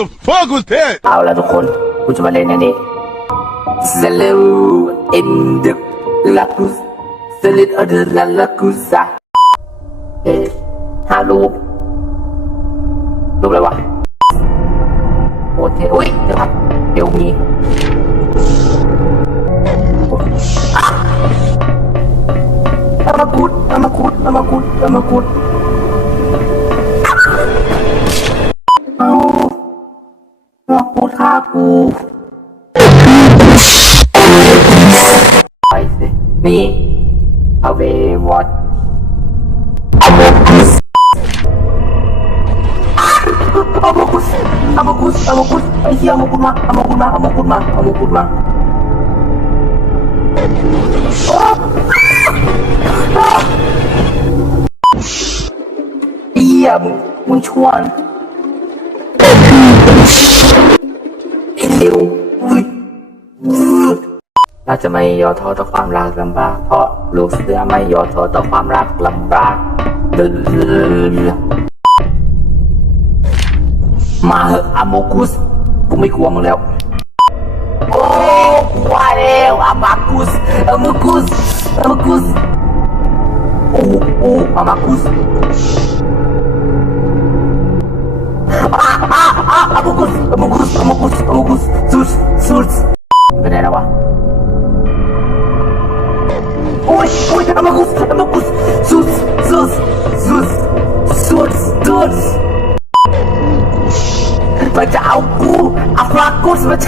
the fuck was that? เอาละทุกคนกูจะมาเล่นอันนี้สลูเอ็นดึกลากุสสลิดอเดลาลากุสะเอ๊ะห้ารูปรูปอะไรวะโอเคอุ้ยเดี๋ยวครับเดี๋ยวมีอะเอามากุดอามากุดอามากุดอามากุด มากูฆ่ากูไปสินี่เอาเววอดอาโมกุสอาโมกุสอาโมกุสอาโมกุสไอ้เหี้ยอาโมกุสมาอาโมกุสมาอาโมกุสมาอาโมกุสมาเหี้ยมึงมึงชวน เร็วเราจะไม่ย่อท้อต่อความรักลำบาก เพราะลูกเสือไม่ย่อท้อต่อความรักลำบากมาเหอะอาโมกุสกูไม่กลัวมึงแล้วโอ้กลัวแล้วอามากุสอามากุสอามากุสโอ้โอ้อามากุส โอ้ยโอ้ย Amogus, Amogus, Sus, Sus, Sus, Sus, Sus. มันจะเอากูอาฟากุสมัน